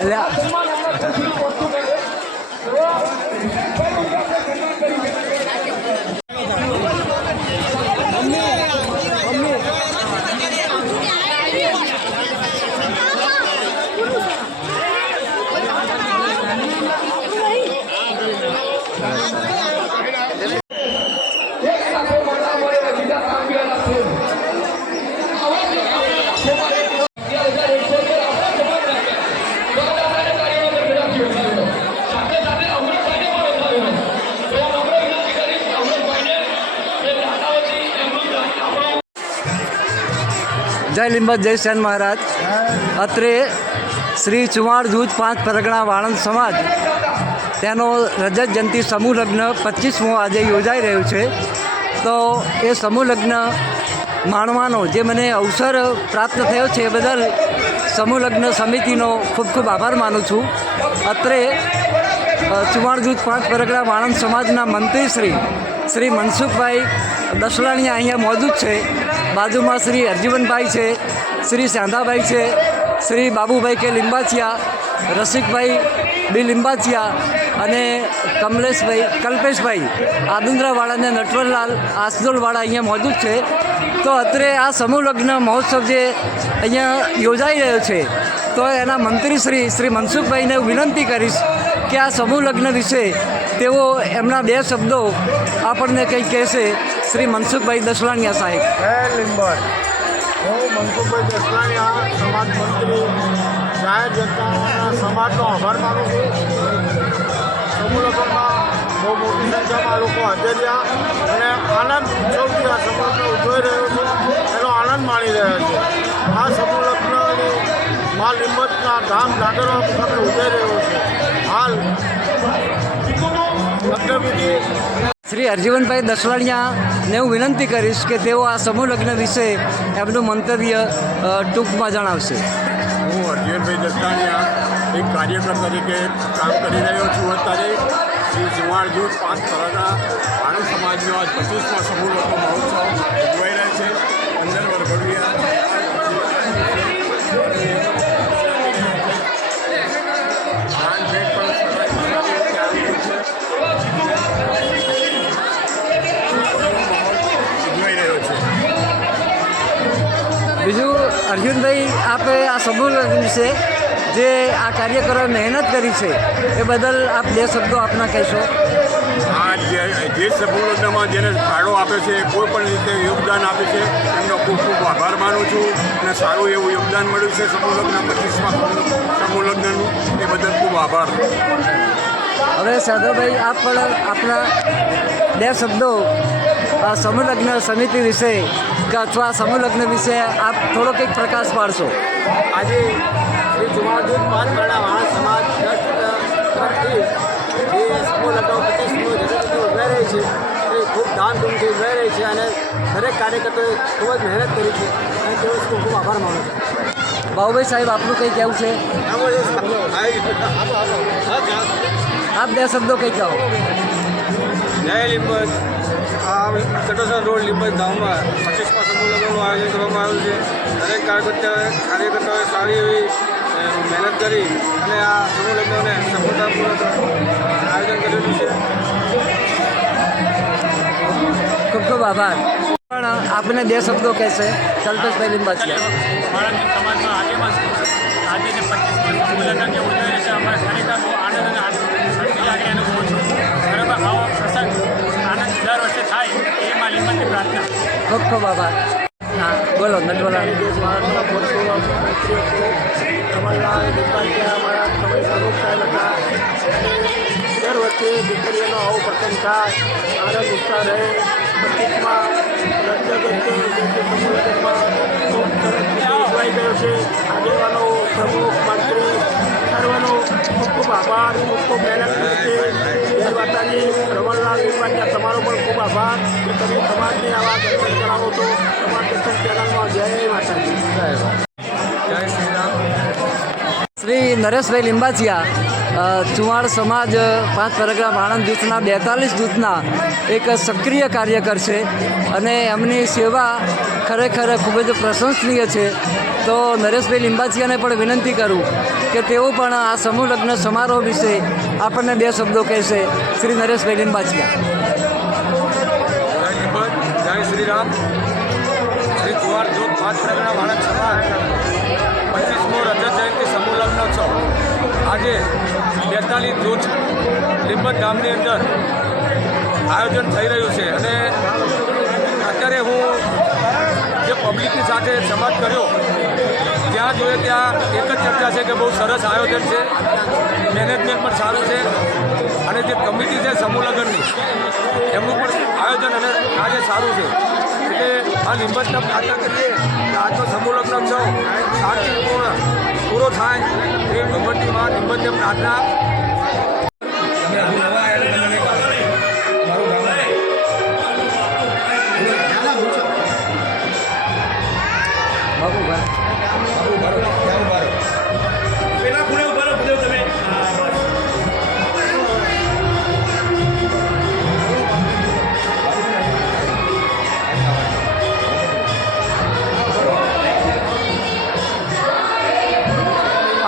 જય લીંબત જય સેન મહારાજ. અત્રે શ્રી ચુમાર જૂથ 5 પરગણા વાણંદ સમાજ તેનો રજત જયંતિ સમૂહ લગ્ન 25મો આજે યોજાઈ રહ્યું છે. તો એ સમૂહ લગ્ન માણવાનો જે મને અવસર પ્રાપ્ત થયો છે એ બદલ સમૂહ લગ્ન સમિતિનો ખૂબ ખૂબ આભાર માનું છું. અત્રે ચુમાર જૂથ 5 પરગણા વાણંદ સમાજના મંત્રી શ્રી મનસુખભાઈ દસલાણીયા અહીંયા મોજૂદ છે. બાજુમાં શ્રી હરજીવનભાઈ છે, શ્રી સાંધાભાઈ છે, શ્રી બાબુભાઈ કે લીંબાચિયા, રસિકભાઈ બી લીંબાચિયા અને કલ્પેશભાઈ આદુંદ્રાવાળા અને નટવરલાલ આસદોલવાળા અહીંયા મોજૂદ છે. તો અત્રે આ સમૂહ લગ્ન મહોત્સવ જે અહીંયા યોજાઈ રહ્યો છે તો એના મંત્રી શ્રી મનસુખભાઈને વિનંતી કરીશ કે આ સમૂહ લગ્ન વિશે તેઓ એમના 2 શબ્દો આપણને કંઈ કહેશે. શ્રી મનસુખભાઈ દસલાણીયા સાહેબ. જય લીંબત. હું મનસુખભાઈ દસલાણીયા, સમાજ મંત્રી, જાહેર જનતાના સમાજનો આભાર માનું છું. સમૂહ લગ્નમાં બહુ મોટી સંખ્યામાં લોકો હાજર રહ્યા અને આનંદ ઉત્સવથી આ સમાજને ઉજવાઈ રહ્યો છે, એનો આનંદ માણી રહ્યા છે. આ સમૂહ લગ્નની મા લીંબતના ધામ નાગરવા મુકામે ઉજવાઈ રહ્યો છે. હાલ લગ્નવિધિ શ્રી હરજીવનભાઈ દસલાણીયાને હું વિનંતી કરીશ કે તેઓ આ સમૂહ લગ્ન વિશે એમનું મંતવ્ય ટૂંકમાં જણાવશે. હું હરજીવનભાઈ દસલાણીયા એક કાર્યકર તરીકે કામ કરી રહ્યો છું. અત્યારે શ્રી ચુમાર જૂથ 5 પરગણા વાણંદ સમાજનો આજ 25મા સમૂહ લગ્ન મહોત્સવ ઉજવાઈ રહ્યો છે. 15 વરઘોડિયા બીજું અર્જુનભાઈ, આપે આ સમૂહ લગ્ન વિશે જે આ કાર્યકરો મહેનત કરી છે એ બદલ આપ 2 શબ્દો આપના કહેશો. આ જે સમૂહ લગ્નમાં જેને ફાળો આપે છે, કોઈ પણ રીતે યોગદાન આપે છે, એમનો ખૂબ ખૂબ આભાર માનું છું. અને સારું એવું યોગદાન મળ્યું છે સમૂહ લગ્ન 25મા સમૂહ લગ્નનું, એ બદલ ખૂબ આભાર. હવે સાધાભાઈ, આપ પણ આપના 2 શબ્દો આ સમૂહ લગ્ન સમિતિ વિશે કે અથવા સમૂહ લગ્ન વિશે આપ થોડો કંઈક પ્રકાશ પાડશો. આજે શ્રી ચુમાર જૂથ 5 પરગણા વાણંદ સમાજ તરફથી જે સમૂહ લગ્ન 25મો જનજયંતિ ઉજવાઈ રહી છે એ ખૂબ ધામધૂમથી ઉજવાઈ રહી છે અને દરેક કાર્યકર્તાઓએ ખૂબ જ મહેનત કરી છે અને તેઓ ખૂબ ખૂબ આભાર માનું છું. બાબુભાઈ સાહેબ, આપનું કંઈ કહેવું છે? આપ 2 શબ્દો કંઈ કહો. જય લીંબત. આ કટોસર રોડ લીંબત ગામમાં 25મા સમૂહ લગ્નનું આયોજન કરવામાં આવ્યું છે. દરેક કાર્યકર્તાઓએ સારી એવી મહેનત કરી અને આ સમૂહ લગ્નને સફળતાપૂર્વક આયોજન કરેલું છે. ખૂબ ખૂબ આભાર. પણ આપને 2 શબ્દો કહેશે કલ્પેશભાઈ લીંબાચિયા. વાણંદ સમાજમાં આજે જે 25મા સમૂહ લગ્ન જે ઉજવાય છે, અમારે ખરેખર બહુ આનંદ અને શાંતિ લાગે અનુભવું છું. બરાબર, આવો પ્રસંગ આનંદ દર વર્ષે થાય એ માં લીંબતની પ્રાર્થના. ખૂબ ખૂબ આભાર. હા, બોલો નટવરલાલ. ભારતના ભૂતપૂર્વ મંત્રી કમલલાલ લીંબાચિયા અમારા સમય પ્રમુખ સાહેબ હતા. દર વર્ષે દીકરીઓનો આવો પ્રસંગ થાય, આનંદ ઉત્સાહ રહે. 25મા સમૂહ લગ્નમાં ખૂબ સરસ રીતે ઉજવાઈ ગયો છે. આગેવાનો, પ્રમુખ, મંત્રી સર્વનો ખૂબ ખૂબ આભાર. ખૂબ ખૂબ મહેનત કરી છે. જય માતાજી. રમણલાલ લીંબાચિયા, તમારો પણ ખૂબ આભાર કે તમે સમાજને આવા દર્શન કરાવો છો. સમાજ દર્શન ચેનલમાં જય માતાજી. શ્રી નરેશભાઈ લીંબાચિયા, ચુવાડ સમાજ પાંચ પરગણા વાણંદ જૂથના 42 જૂથના એક સક્રિય કાર્યકર છે અને એમની સેવા ખરેખર ખૂબ જ પ્રશંસનીય છે. તો નરેશભાઈ લિંબાચિયાને પણ વિનંતી કરું કે તેઓ પણ આ સમૂહ લગ્ન સમારોહ વિશે આપણને 2 શબ્દો કહેશે. શ્રી નરેશભાઈ લિંબાચિયા. જય લિંબજ, જય શ્રી રામ. શ્રી ચુવાડ જૂથ પાંચ પરગણા વાણંદ સમાજ 25મો રજત જયંતિ સમૂહ લગ્નોત્સવ આજે 42 જૂથ લિંબજ ગામની અંદર આયોજન થઈ રહ્યું છે અને અત્યારે હું જે પબ્લિકની સાથે સંવાદ કર્યો ત્યાં જોઈએ ત્યાં એક જ ચર્ચા છે કે બહુ સરસ આયોજન છે, મેનેજમેન્ટ પણ સારું છે અને જે કમિટી છે સમૂહ લગ્નની એમનું પણ આયોજન અને આજે સારું છે. એટલે આ લિંબજના પ્રાર્થના કરીએ કે આજનો સમૂહ લગ્નોત્સવ શાંતિપૂર્ણ પૂરો થાય એ ભગવતી માં લિંબજને પ્રાર્થના.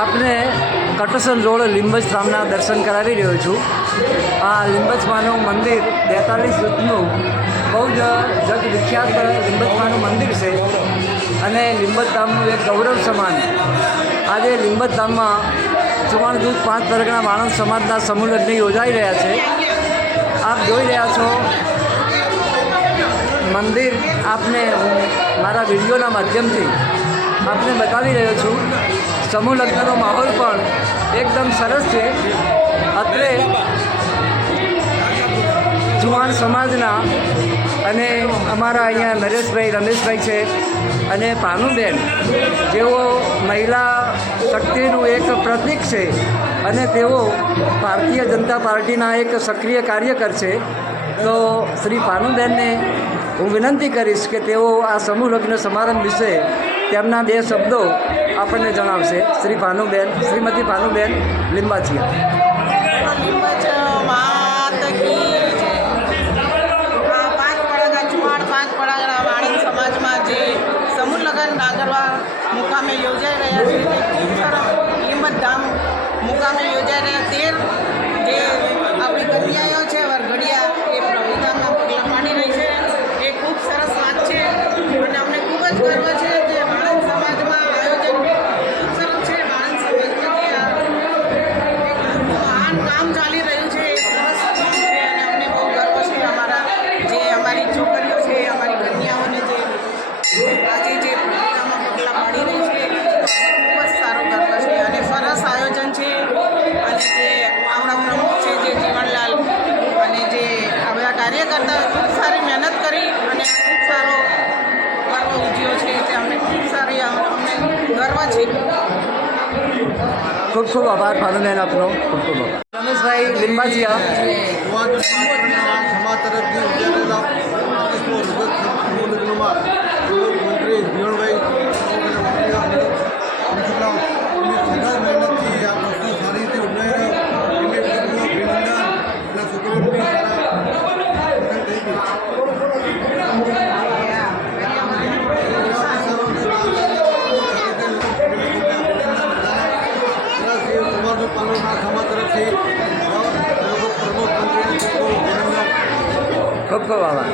આપને કટોસર રોડ લિંબજ ધામના દર્શન કરાવી રહ્યો છું. આ લિંબજમાનું મંદિર 42 જૂથનું બહુ જ જગવિખ્યાત લિંબજમાનું મંદિર છે અને લિંબજ ધામનું એક ગૌરવ સમાન. આજે લિંબજ ધામમાં ચુવાડ જૂથ પાંચ પરગણા વાણંદ સમાજના સમૂહ લગ્ન યોજાઈ રહ્યા છે. આપ જોઈ રહ્યા છો મંદિર. આપને હું મારા વિડીયોના માધ્યમથી આપને બતાવી રહ્યો છું. સમૂહ લગ્નનો માહોલ પણ એકદમ સરસ છે. અત્રે ચુવાણ સમાજના અને અમારા અહીંયા નરેશભાઈ, રમેશભાઈ છે અને પાનુબેન જેઓ મહિલા શક્તિનું એક પ્રતીક છે અને તેઓ ભારતીય જનતા પાર્ટીના એક સક્રિય કાર્યકર છે. તો શ્રી પાનુબેનને હું વિનંતી કરીશ કે તેઓ આ સમૂહ લગ્ન સમારંભ વિશે તેમના 2 શબ્દો આપણને જણાવશે. શ્રી ભાનુબેન, શ્રીમતી ભાનુબેન લિંબાચિયા. સમાજમાં જે સમૂહ લગ્ન નાગરવા મુકામે યોજાઈ રહ્યા છે ખૂબ સારા લિંબજ ધામ મુકામે યોજાઈ રહ્યા 13 જે આપણી કન્યાઓ છે વરઘડિયા એ પ્રભુધામમાં પગલાં પાડી રહી છે. એ ખૂબ સરસ વાત છે અને અમને ખૂબ જ ગર્વ છે જે વાણંદ સમાજમાં આયોજન ખૂબ સરસ છે. વાણંદ સમાજમાં એક મહાન કામ ચાલી રહ્યું છે, એ સરસ કામ છે અને અમને બહુ ગર્વ છે. અમારી છોકરીઓ છે, અમારી કન્યાઓને જે આજે જે પ્રતિકામાં પગલાં પાડી રહી છે ખૂબ જ સારો ગર્વ છે અને સરસ આયોજન છે. અને જે આપણા પ્રમુખ છે જે જીવનલાલ અને જે આ બધા કાર્યકર્તા ખૂબ સારી મહેનત કરી અને ખૂબ સારો પર્વ ઉજવ્યો છે તે અમને ખૂબ સારી અમને ગર્વ છે. ખૂબ ખૂબ આભાર ભાનુબેન આપનો. ખૂબ ખૂબ આભાર. રમેશભાઈ લિંબાચિયા. સમાજ તરફથી ઉજવાયેલા 25મો રજત સમૂહ લગ્નમાં મંત્રી જીવણભાઈ મહેનતથી આ પ્રશ્ન સારી રીતે ઉજવાઈ રહ્યો એમને અભિનંદન અને છોકરીઓની પાલોના સમાજ તરફથી પ્રમુખ મંત્રીને ખૂબ ખૂબ આભાર.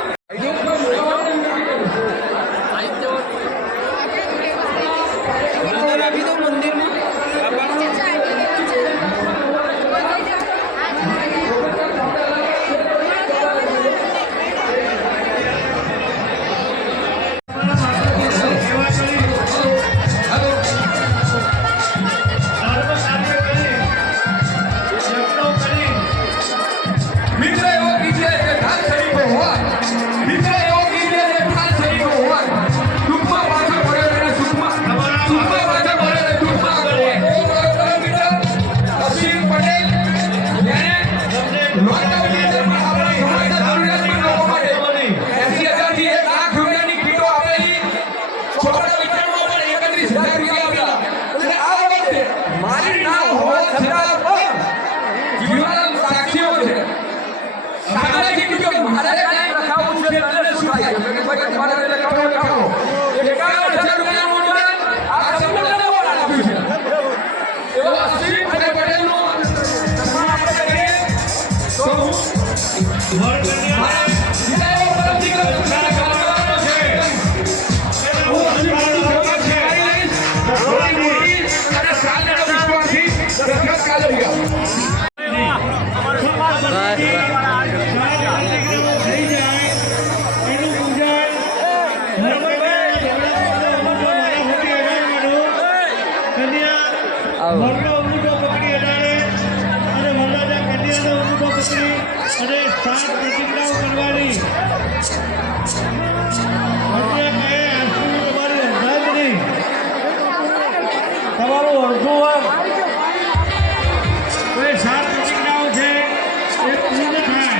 મિત્ર એવો કીધે કે ધાક તરીકે હોય તમારું અડધું કોઈ 7 પ્રતિજ્ઞાઓ છે એ પૂર્ણ થાય.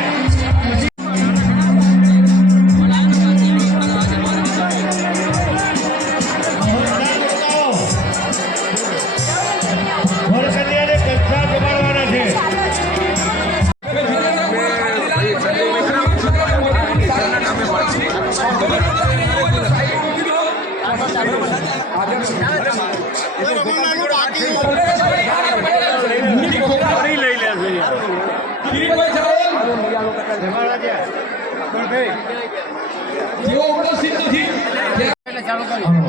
વરકન્યાને કચ્છા જમાડવાના છે.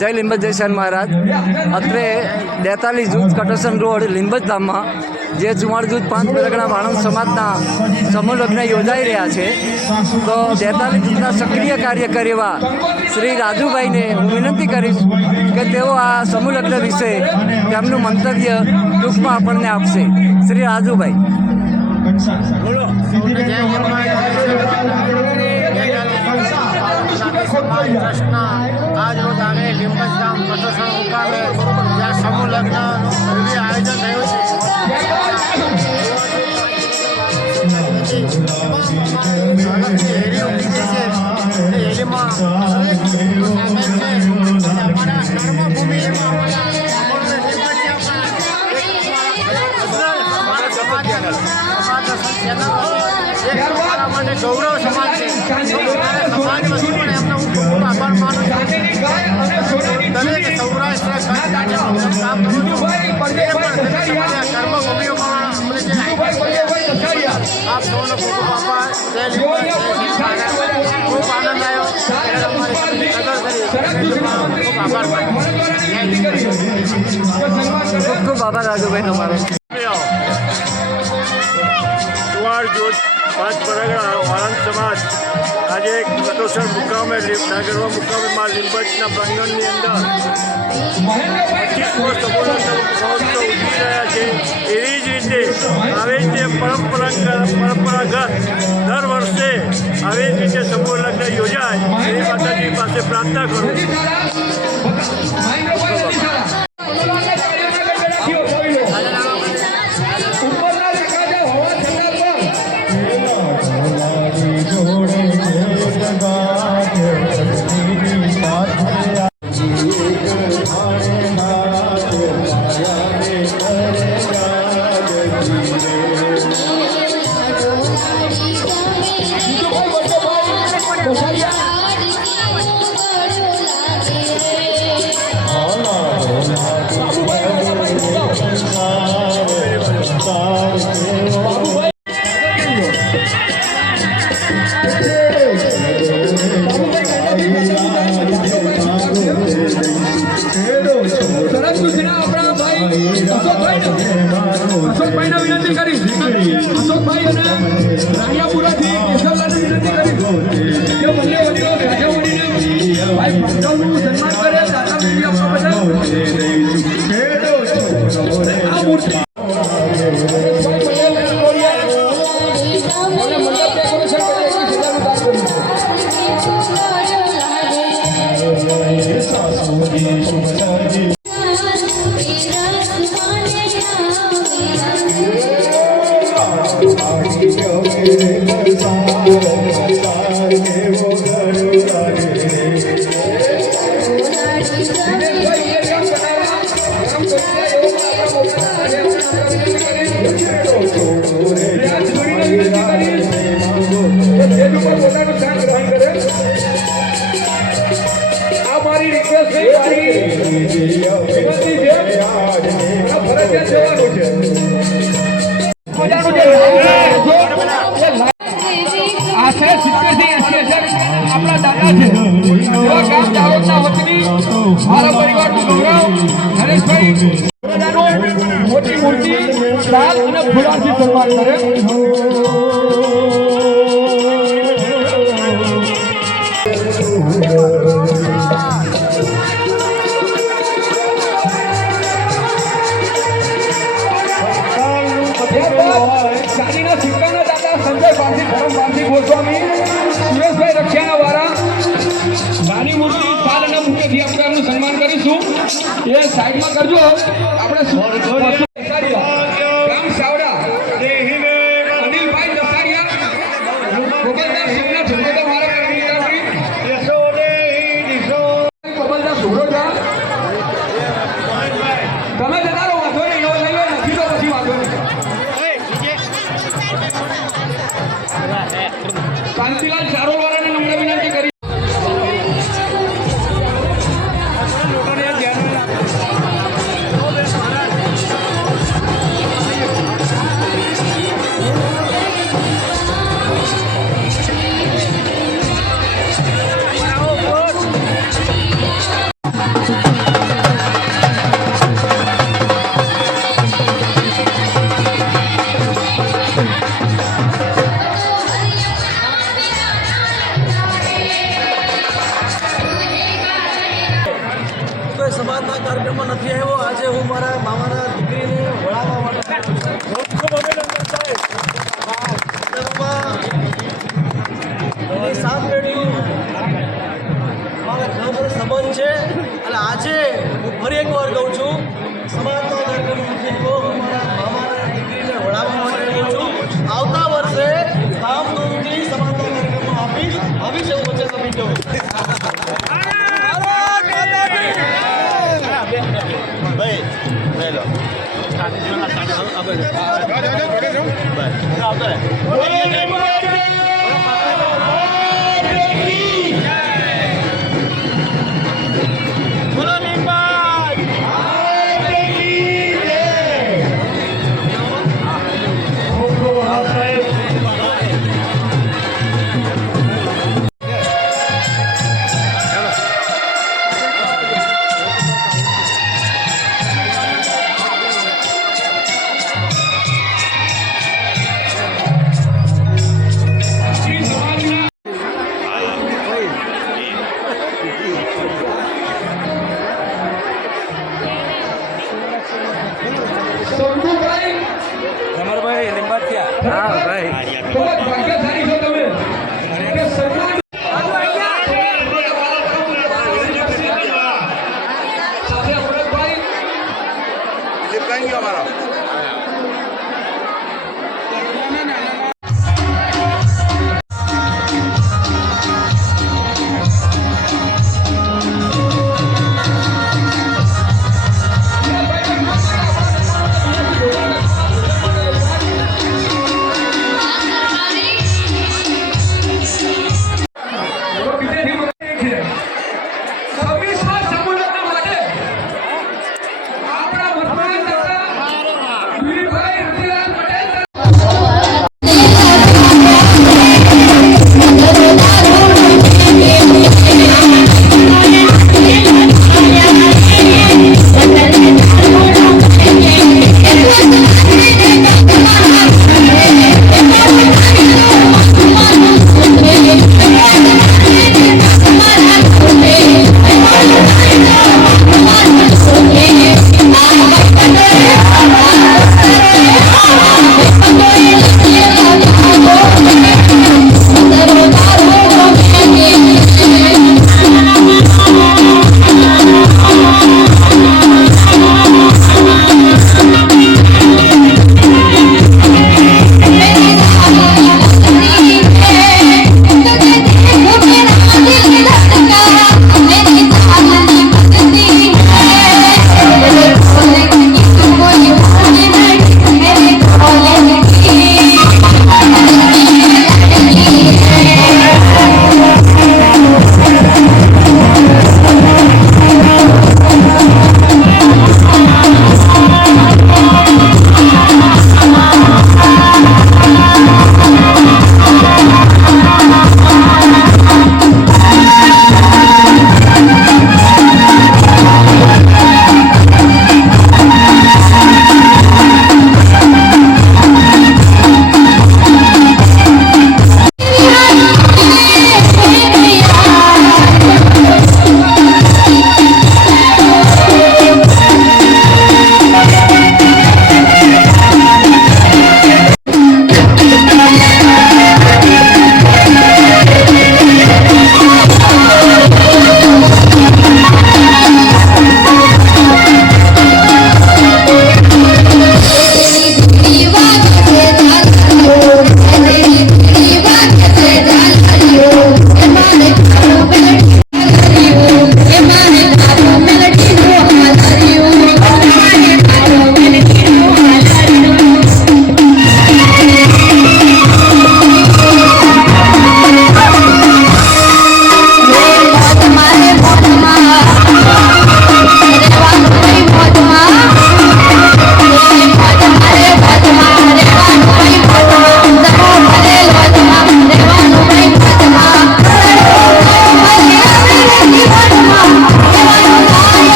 જય લીંબજ જયસન મહારાજ. અત્રે 42 જૂથ કટોસન રોડ લીંબજ ધામમાં જે 44 જૂથ 5 પરગણા વાણંદ સમાજના સમૂહ લગ્ન યોજાઈ રહ્યા છે. તો 42 જૂથના સક્રિય કાર્યકર એવા શ્રી રાજુભાઈને હું વિનંતી કરીશ કે તેઓ આ સમૂહ લગ્ન વિશે તેમનું મંતવ્ય ટૂંકમાં આપણને આપશે. શ્રી રાજુભાઈ. આજ રોજ આગે લીંબજ ગામ કટોસણ મુકામે જ્યાં સમૂહ લગ્નનું ભવ્ય આયોજન થયું છે. હેરીમાં અમારા કર્મભૂમિમાં માટે ગૌરવ સમાન છે. સમાજ વસ્તુ પણ એમનો હું ખૂબ આભાર માનું છું. દરેક સૌરાષ્ટ્ર કામ કરું છું કર્મભૂમિઓમાં અમને જે આપ સૌનો ખૂબ ખૂબ આભાર. જય લીંબજ, જય ખૂબ આનંદ આવ્યો. અમારી કદર કરી ખૂબ આભાર માનું. ખૂબ ખૂબ આભાર રાજુભાઈ તમારો. કુંવાર જૂથ 5 પરગણા વાણંદ સમાજ આજે કટોસણ મુકામે નાગરવા મુકામેમાં લીંબજના પ્રાંગણની અંદર 25મો સમૂહ મહોત્સવ ઉજવી રહ્યા છે. એવી જ રીતે આવી જ પરંપરાગત દર વર્ષે આવી જ રીતે સમૂહ લગ્ન યોજાય એની માતાજી પાસે પ્રાર્થના કરું છું. અશોકભાઈને વિનંતી કરી અશોકભાઈ અને રાણિયાપુરાથી કેશવલાલને વિનંતી કરી કે બંને વડીલો રાજામણીને ભાઈ ભક્તોનું સન્માન કરે દાદા બેટી આપવા બદલ આ મૂર્તિ Thank you. મોટી મૂર્તિ લાલ અને ફુલારથી સન્માન કરે. ચાંદીના સિક્કાના દાદા સંજય પારસી, ધરમ પારસી ગોસ્વામી, સુરેશભાઈ રખિયાના વાળા, નાની મૂર્તિ પાલ અને બુકેથી આપણે એમનું સન્માન કરીશું. એ સાઈડમાં કરજો. આપણે ગામ સાવડા અનિલભાઈ દસારિયા, ગોપાલદાસ સિંહના ઝુંબેદાર મારા કર્મચારી ગોપાલદાસ સુરજા. તમે જતા રહો, વાંધો નહીં, એવો લઈ લો, નથી તો પછી વાંધો નહીં. કાંતિલાલ ચારોલવાળાને નમ્ર વિનંતી કરી. કોઈ સમાજના કાર્યક્રમમાં નથી આવ્યો. આજે હું મારા મામાના દીકરીને વળાવવા માટે ખૂબ અભિનંદન સાહેબ. એની સાત પેઢીઓ મારા ઘણા બધા સંબંધ છે અને આજે હું ફરી એકવાર કહું છું, સમાજના કાર્યક્રમ નથી આવ્યો. હું મારા મામાના દીકરીને વળાવવા માટે કહું છું. આવતા વર્ષે ધામધૂમથી સમાજના કાર્યક્રમમાં આપીશ એવું વચ્ચે સમી કહું. હા ભાઈ. ખૂબ જ ભાગ્યશાળી છો તમે. કે સન્માન સાથે અમૃતભાઈ Oh,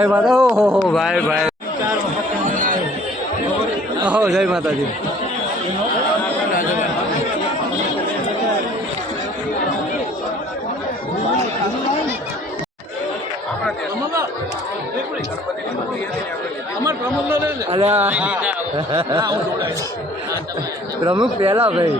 જય માતા. ઓહો ભાઈ ભાઈ. ઓહો જય માતાજી. અલ્યા પ્રમુખ પહેલા ભાઈ.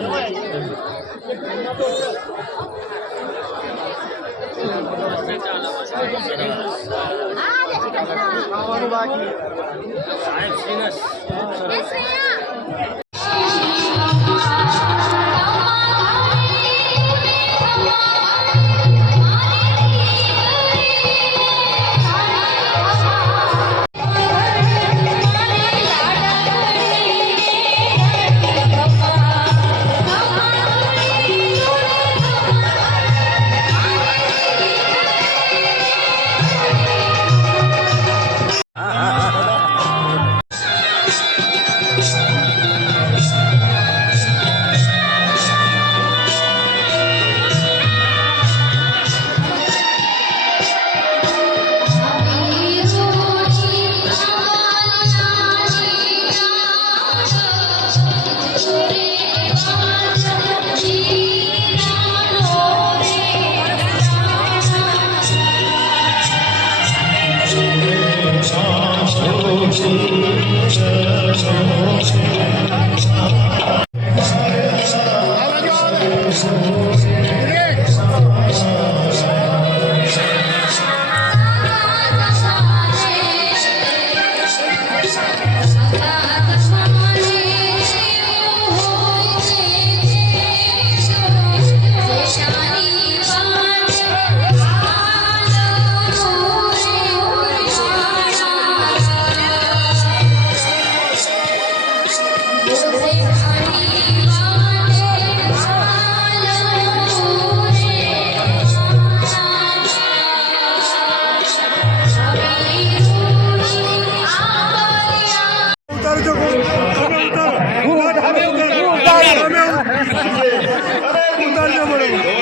ઉતારજો બરોબર.